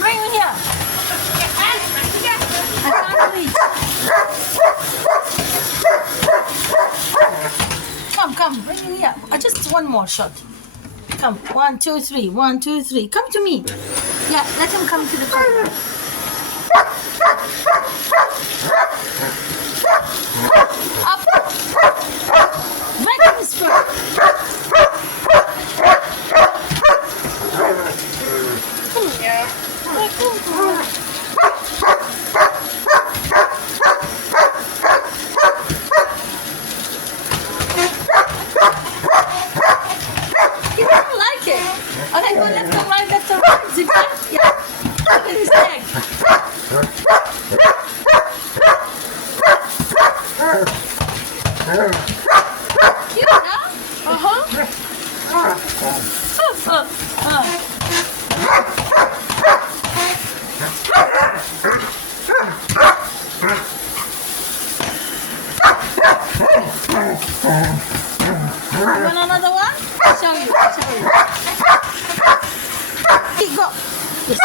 Bring him here. I can't reach. Come, bring him here. Just one more shot. Come, 1, 2, 3, 1, 2, 3. Come to me. Yeah, let him come to the corner. Up. Right in his foot. Come here. Come. He doesn't like it. Okay, go left and right, left and right. Zigzag? Yeah. Look at his leg. Cute, huh? You want another one? I'll show you. Here, go. Yes.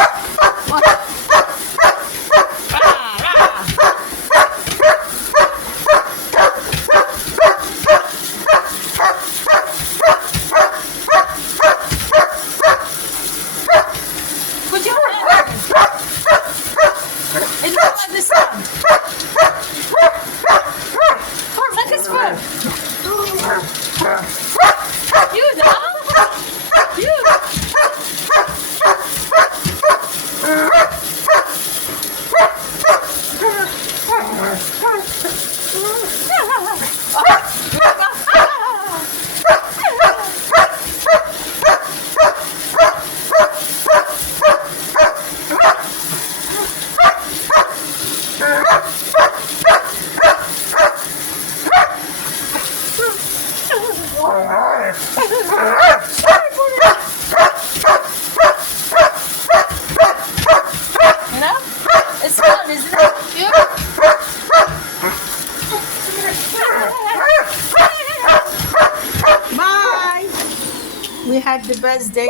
Watch. Put your hand in. It looks like the sun. Oh, look his foot. Cute, huh? Cute. You know? It's fun, isn't it? Cute? Bye! We had the best day.